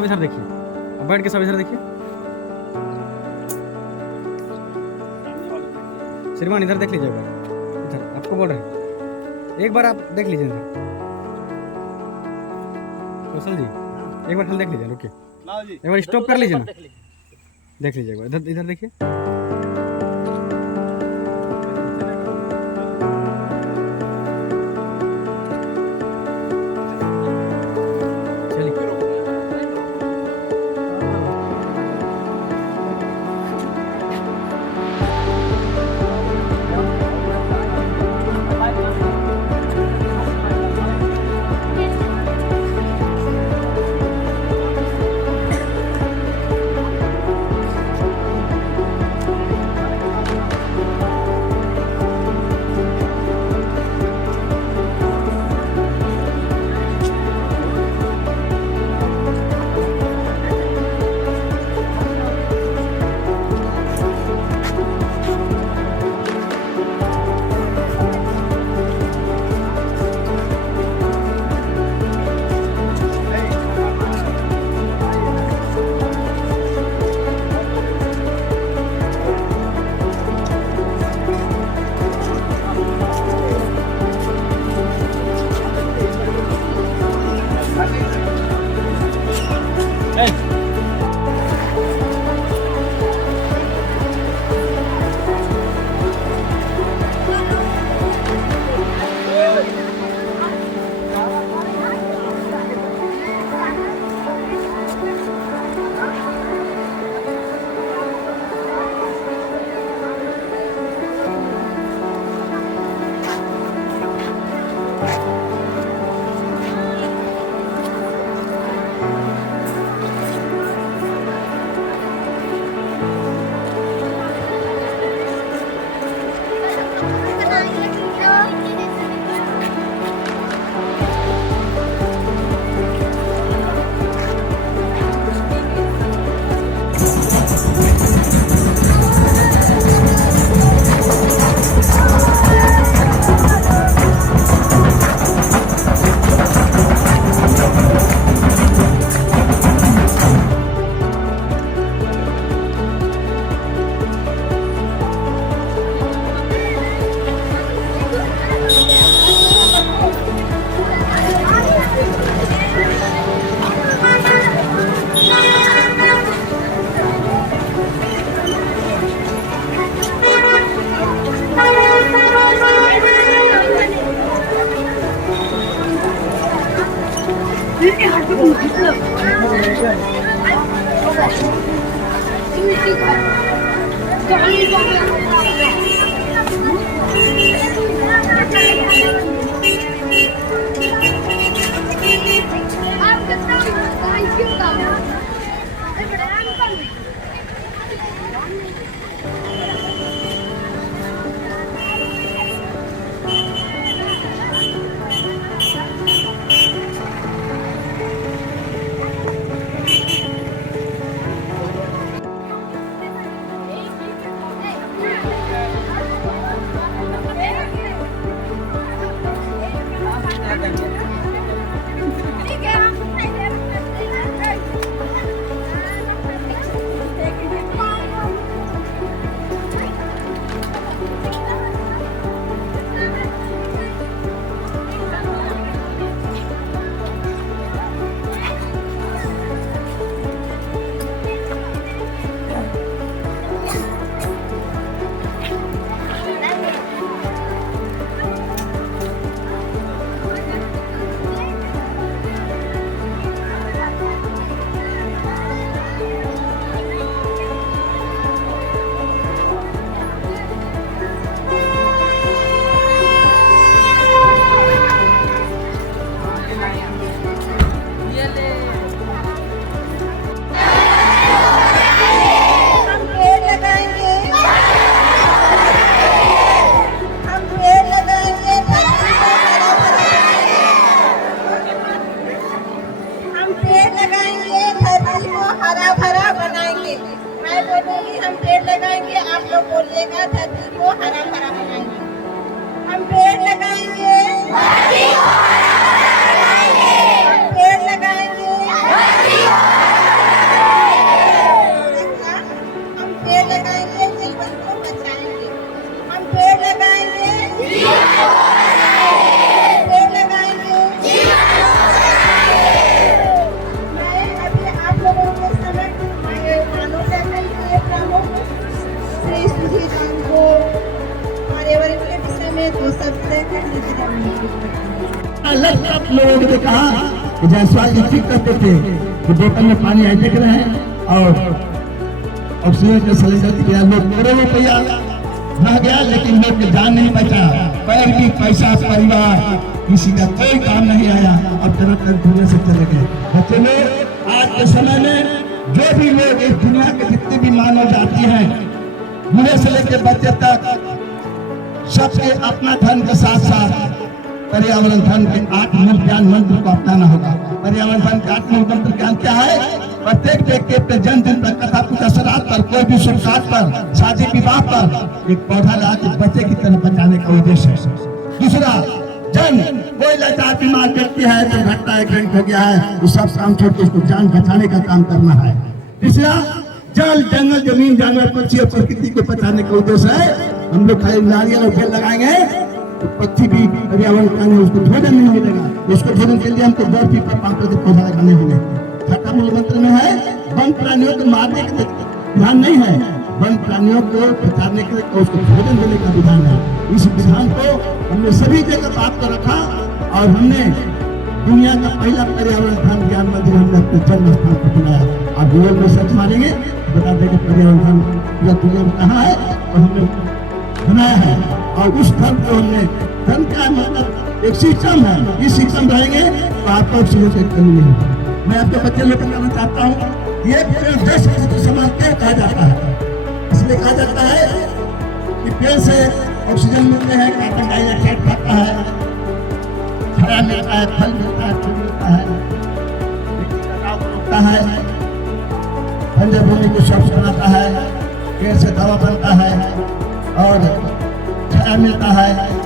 सब इधर देखिए, अब बैठ के सब इधर देखिए। श्रीमान इधर देख लीजिए एक बार, इधर आपको बोल रहे हैं, एक बार आप देख लीजिए इधर। कौशल जी एक बार खाली देख लीजिए, रुकिए एक बार स्टॉप कर लीजिए ना, देख लीजिए एक बार इधर, इधर देखिए। बोलिएगा धरती को हरा भरा बनाएंगे। हम पेड़ लगाएंगे, धरती को हरा भरा बनाएंगे। हम पेड़ लगाएंगे, धरती को हरा पेड़ लगाएंगे, जीवन को बचाएंगे। हम पेड़ लगाएंगे, पेड़ लगाएंगे। मैं अभी आप लोगों के समक्ष मानव जंगल के प्रमुख श्री सुधीर राम को पर्यावरण के विषय में 2 शब्द कहने की अलग आप लोगों ने कहा कि जायसवाल जी ठीक करते थे कि बोतल में पानी ऐसे कर रहे हैं और ऑक्सीजन का सिलेंडर दिया, लोग करोड़ों रुपया रह गया लेकिन लोग की जान नहीं बचा। पैर भी पैसा परिवार किसी का कोई काम नहीं आया और तरह धुएं से चले गए। बच्चे लोग आज के समय में जो भी लोग इस दुनिया के जितने भी मानव जाति हैं, बूढ़े से लेकर बच्चे तक, सबके अपना धर्म के साथ साथ पर्यावरण धर्म के 8 मूल ज्ञान मंत्र को अपनाना होगा। पर्यावरण धर्म के 8 मूल मंत्र ज्ञान क्या है? प्रत्येक व्यक्ति पे जन्मदिन पर, कथा पूजा श्राद्ध पर, कोई भी शुभ कार्य पर, शादी विवाह पर एक पौधा लगा के बच्चे की तरह बचाने का उद्देश्य है। दूसरा, कोई लाचार बीमार व्यक्ति है, दुर्घटना एक्सीडेंट हो गया है, उस सब काम छोड़ के उसको जान बचाने का काम करना है। तीसरा, जल जंगल जमीन जानवर पक्षी और प्रकृति को बचाने का उद्देश्य है। हम लोग खाली नारियल और पेड़ लगाएंगे तो पक्षी भी पर्यावरण खाने उसको भोजन नहीं मिलेगा। उसको भोजन के लिए हमको 10 फीट पर 5 पौधा लगाने होंगे। छठा मूल मंत्र में है वन प्राणियों को मारने का विधान नहीं है, वन प्राणियों को बचाने के लिए उसको भोजन देने का विधान है। इस विधान को हमने सभी जगह बात कर रखा और हमने दुनिया का पहला पर्यावरण धर्म ज्ञान मंदिर हमने अपने जन्म स्थान पर बनाया। आप गूगल में सर्च मारेंगे बता देंगे पर्यावरण धर्म पूरा दुनिया में कहाँ है और हमने बनाया है। और उस धर्म को हमने, धर्म का मतलब एक सिस्टम है, इस सिस्टम रहेंगे तो आपको ऑक्सीजन से कमी नहीं होगी। मैं आपके बच्चे लोग बताना चाहता हूँ, ये पेड़ 10 समान क्यों कहा जाता है? इसलिए कहा जाता है कि पेड़ से ऑक्सीजन मिलते हैं, कार्बन डाइऑक्साइड खाता है, छाया मिलता है, फल मिलता है, फूल मिलता है, बंजर भूमि को स्वच्छ बनाता है, पेड़ से दवा बनता है और छाया मिलता है।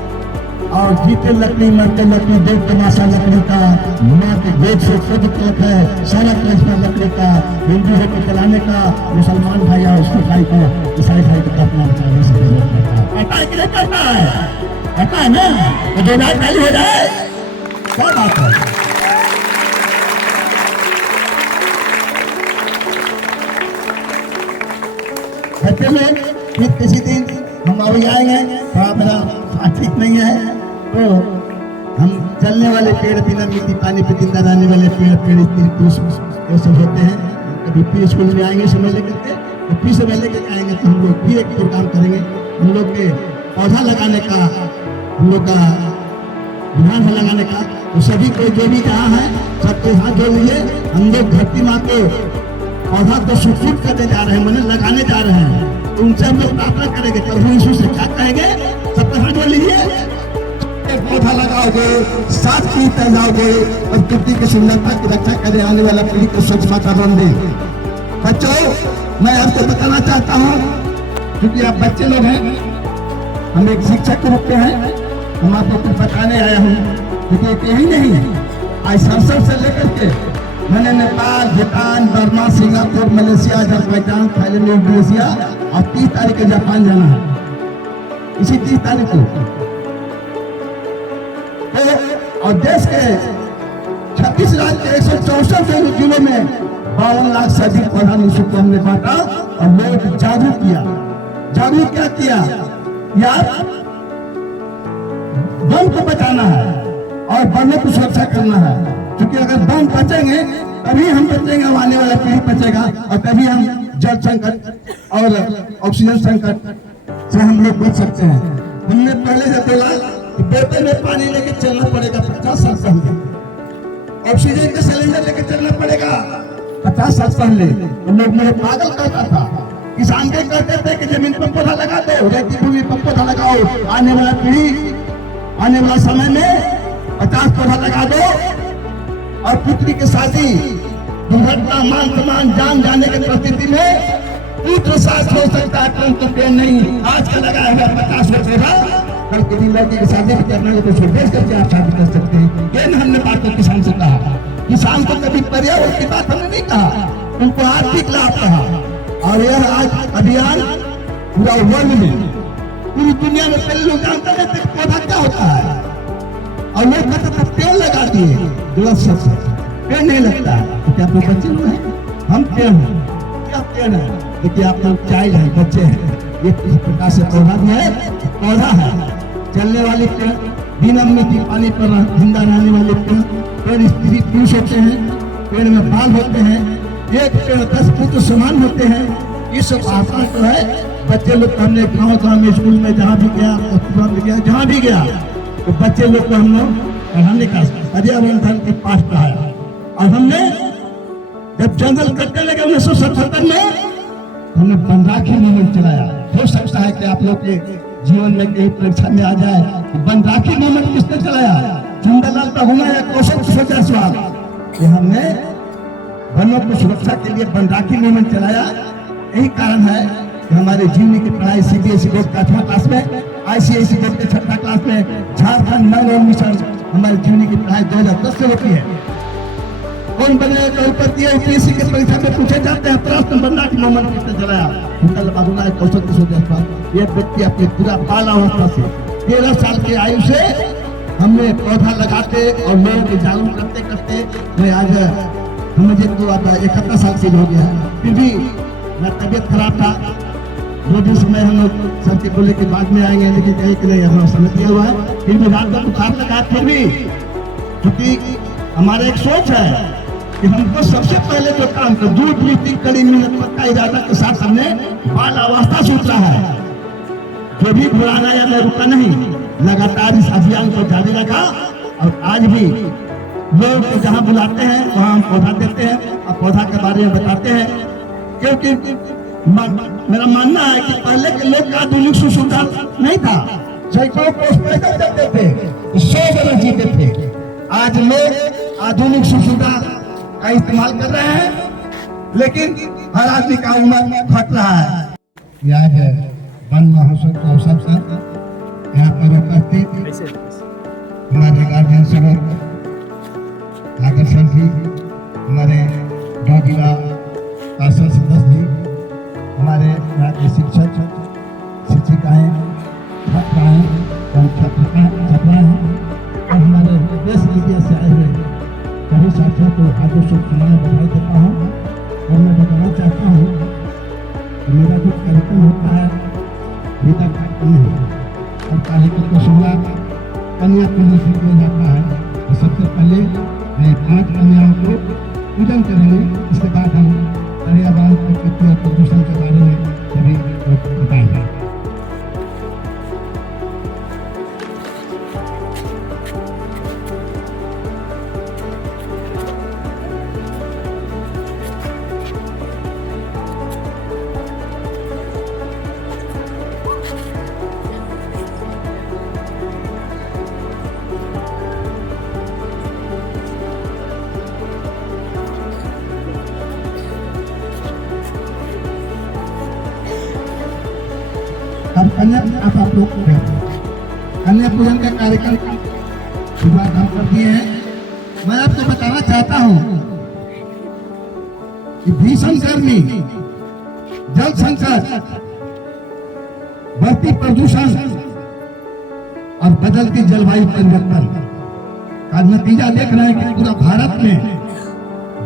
और जीते लकड़ी मरते लकड़ी, देख तमाशा लकड़ी का, माँ के गोद से खुद तक है, सारा कल्चर लकड़ी का, हिंदू है को चलाने का, मुसलमान भाई और उसके भाई को, ईसाई भाई को अपना बचाने से जरूरत पड़ता है कि नहीं पड़ता है? पता है ना? तो 2 लाख खाली हो जाए क्या बात है? बच्चे में फिर किसी दिन हम अभी आएंगे, मेरा ठीक नहीं है तो हम चलने वाले पेड़, बिना मिट्टी पानी पे जिंदा रहने वाले पेड़ स्त्री पुरुष सब होते हैं। कभी प्री स्कूल में आएंगे समय लेकर के, तो फिर समय लेकर आएंगे तो हम लोग भी एक प्रोग्राम करेंगे। हम लोग के पौधा लगाने का, हम लोग का विधान है लगाने का। तो सभी को जो भी जहाँ है सबको हाथ जोड़ लिए। हम लोग धरती माँ को पौधा को सुरक्षित करने जा रहे हैं, मैंने लगाने जा रहे हैं। तो उनसे हम लोग प्रार्थना करेंगे, प्रभु यीशु से क्या कहेंगे? सबको हाथ जोड़ लीजिए। पौधा लगाओगे, साथ ही फैलाओगे और प्रकृति की सुंदरता की रक्षा करने आने वाला पीढ़ी को स्वच्छ वातावरण दे। बच्चों, मैं आपको बताना चाहता हूँ, क्योंकि आप बच्चे लोग हैं, हम एक शिक्षक के रूप में हैं, हम आपको कुछ बताने आया हूँ। क्योंकि यही नहीं है, आज संसद से लेकर के मैंने Nepal, Bhutan, Burma, Singapore, Malaysia, Azerbaijan, Thailand, Indonesia और 30 तारीख को जापान जाना है। इसी 30 तारीख को और देश के 36 राज्य के 164 जिलों में 52 लाख से अधिक पौधा निःशुल्क को हमने बांटा और लोग जागरूक किया। जागरूक क्या किया? यार वन को बचाना है और वनों की सुरक्षा करना है, क्योंकि अगर वन बचेंगे तभी हम बचेंगे, आने वाला पीढ़ी बचेगा और तभी हम जल संकट और ऑक्सीजन संकट से हम लोग बच सकते हैं। हमने पहले जब बोला बोतल में पानी लेके चलना पड़ेगा 50 साल पहले, ऑक्सीजन का सिलेंडर लेके चलना पड़ेगा 50 साल पहले। तो लोग मेरे पागल करता था, किसान के कहते थे कि जमीन पर पौधा लगा दो, रेती भूमि पर पौधा लगाओ, आने वाला पीढ़ी, आने वाला समय में 50 पौधा लगा दो और पुत्री की शादी, दुर्घटना, मान सम्मान, जान जाने की परिस्थिति में पुत्र साथ हो सकता है, परंतु पेड़ नहीं। आज का लगाया हुआ 50 वर्ष होगा, कल किसी लड़की की शादी भी करना है तो उसको बेच करके आप शादी कर सकते हैं। ये हमने बात को किसान से कहा। किसान को कभी पर्यावरण की बात हमने नहीं कहा, उनको आर्थिक लाभ कहा। और यह आज अभियान पूरा वर्ल्ड में, पूरी दुनिया में पहले लोग जानते थे कि पौधा क्या होता है, और लोग कहते थे पेड़ लगा दिए, गलत शब्द है, पेड़ नहीं लगता। तो क्या आप लोग बच्चे लोग हैं? हम पेड़ हैं, क्या पेड़ है? देखिए आप लोग चाइल्ड हैं, बच्चे हैं, ये इस प्रकार से पौधा भी है, पौधा है, चलने वाले पेड़, बिना मिट्टी पानी पर जिंदा रहने वाले पेड़, पेड़ स्त्री पुरुष होते हैं, पेड़ में बाल होते हैं, एक पेड़ 10 फुट समान होते हैं। ये सब आसान तो है, बच्चे लोग हमने गाँव में, स्कूल में जहाँ भी गया, में गया, जहाँ भी गया, तो बच्चे लोग को हम लोग पढ़ाने का पर्यावरण धन के पाठ पढ़ाया। और हमने जब जंगल कटने लगे 1977 में, हमने बनराखी मूवमेंट चलाया। हो सकता है कि आप लोग के जीवन में कहीं परीक्षा में आ जाए, बनराखी मूवमेंट किसने चलाया? चुंदलाल बहुना या कौशल किशोर जायसवाल, कि हमने वनों की सुरक्षा के लिए बनराखी मूवमेंट चलाया। यही कारण है कि हमारे जीवनी की पढ़ाई CBSE बोर्ड का 8वां क्लास में, ICSE बोर्ड के 6वां क्लास में, झारखंड नव मिशन हमारी जीवनी की पढ़ाई 2010 से होती है। कौन बनेगा करोड़पति? UPSC के परीक्षा में पूछे जाते हैं प्रश्न, बनराखी मूवमेंट किसने चलाया? चुंदलाल बहुना या कौशल किशोर जायसवाल। ये व्यक्ति अपने पूरा बालावस्था से 13 साल की आयु से हमने पौधा लगाते और लोगों को जागरूक करते करते मैं आज मुझे तो अब 71 साल से हो गया, फिर भी मैं तबीयत खराब था। 2 दिन समय हम लोग सबके बोले के बाद में आएंगे, लेकिन कहीं के नहीं हमारा समय दिया हुआ है। फिर भी रात को बुखार लगा, फिर भी क्योंकि हमारा एक सोच है कि हमको सबसे पहले जो काम कर, दूध नीति कड़ी मेहनत का इरादा के साथ हमने बाल अवस्था से उतरा है। जो भी बुलाना या मैं रुका नहीं, लगातार इस अभियान को जारी रखा। और आज भी लोग को जहाँ बुलाते हैं वहाँ हम पौधा देते हैं और पौधा के बारे में बताते हैं, क्योंकि मेरा मानना है कि पहले के लोग का आधुनिक सुविधा नहीं था, सैकड़ों कोस पैदल चलते थे, 100 वर्ष जीते थे। आज लोग आधुनिक सुविधा का इस्तेमाल कर रहे हैं, लेकिन हर आदमी का उम्र घट रहा है। आज वन महोत्सव के अवसर पर यहाँ पर उपस्थित हमारे गार्जियन सर आकर्षण जी, हमारे 2 जिला पार्षद सदस्य जी, हमारे यहाँ के शिक्षक शिक्षिकाएँ, छात्राएँ और छात्राएँ, और हमारे देश मीडिया से आए हुए सभी साथियों को हार्दिक शुभकामनाएं बधाई देता हूँ। और मैं बताना चाहता हूँ कि मेरा जो कार्यक्रम होता है गीता कार्यक्रम नहीं, और कार्यक्रम की शुरुआत कन्याकुमारी से किया जाता है। तो सबसे पहले मैं 5 कन्याओं को पूजन करेंगे, इसके बाद हम पर्यावरण प्रकृति और प्रदूषण के बारे में सभी बताएंगे। कन्या आप लोग कन्या पूजन का कार्यक्रम शुरुआत हम कर दिए हैं। मैं आपको बताना चाहता हूं कि भीषण गर्मी, जल संकट, बढ़ती प्रदूषण और बदलती जलवायु परिवर्तन का नतीजा देख रहे हैं कि पूरा भारत में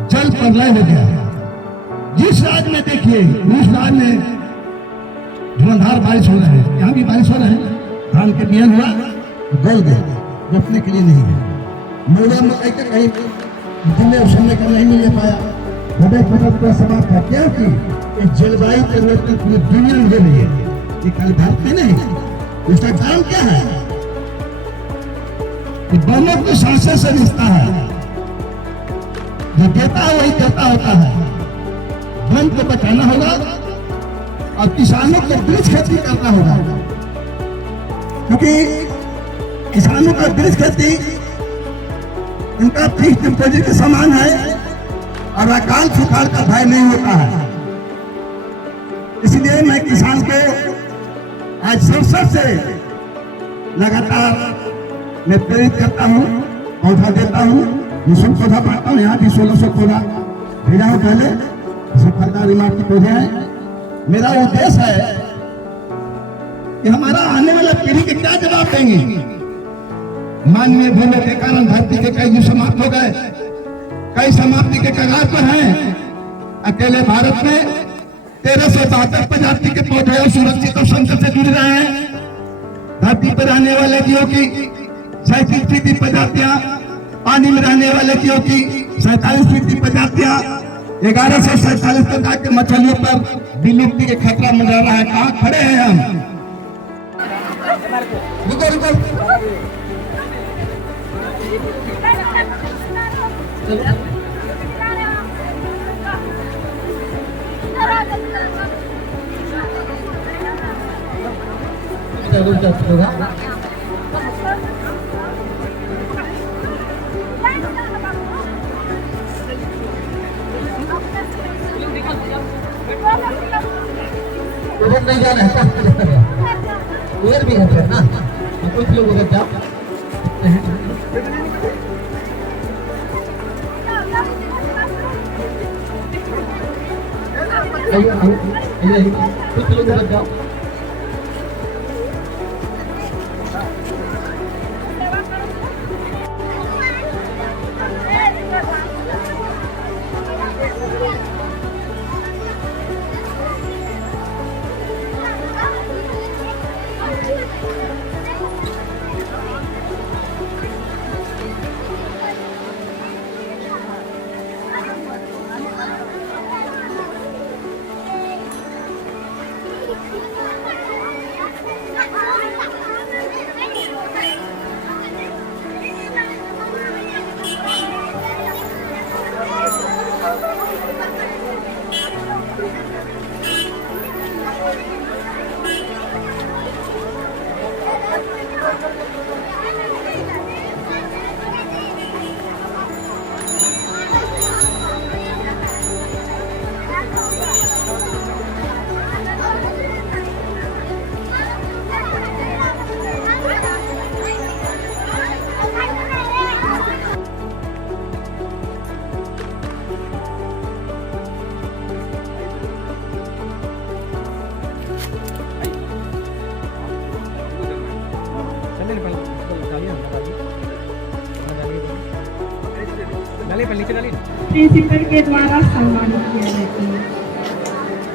जल प्रलय हो गया है। जिस राज्य में देखिए, उस राज्य में धुआंधार बारिश हो रहे हैं, यहाँ भी बारिश हो रहे हैं, धान के बियन हुआ गल गए, रोपने के लिए नहीं है। मौला मकई का कहीं जिले सुनने का नहीं मिल पाया, बड़े फसल का समाप्त है। क्या कि जलवायु परिवर्तन पूरी दुनिया में हो रही है, ये खाली भारत में नहीं। इसका कारण क्या है कि दोनों को सांसद से रिश्ता है, जो देता है वही देता होता है। वन को बचाना होगा और किसानों को वृक्ष खेती करना होगा, क्योंकि किसानों का वृक्ष खेती उनका फिक्स डिपॉजिट के समान है और अकाल सुखाड़ का भय नहीं होता है। इसलिए मैं किसान को आज संसद से लगातार मैं प्रेरित करता हूँ, पौधा देता हूँ, निःशुल्क पौधा पाता हूँ। यहाँ भी 1600 पौधा भेजा हूँ पहले, फलदार इमारती पौधे हैं, मेरा उद्देश्य है कि हमारा आने वाला पीढ़ी के क्या जवाब देंगे। मानवीय भूलों के कारण धरती के कई जीव समाप्त हो गए, कई समाप्ति के कगार पर हैं। अकेले भारत में 1372 प्रजाति के पौधे और सुरक्षित और संकट से जुड़ रहे हैं। धरती पर रहने वाले जीवों की 37 प्रजातियां, पानी में रहने वाले जीवों की 47 प्रजातियां, 1147 प्रकार के मछलियों पर विलुप्ति के खतरा मंडरा रहा है। कहाँ खड़े हैं हम? रुको रुको, उधर नहीं जाना है, उधर भी है ना, कुछ लोग उधर जाओ। कुछ लोग उधर जाओ। प्रिंसिपल के द्वारा सम्मानित किया जाता है।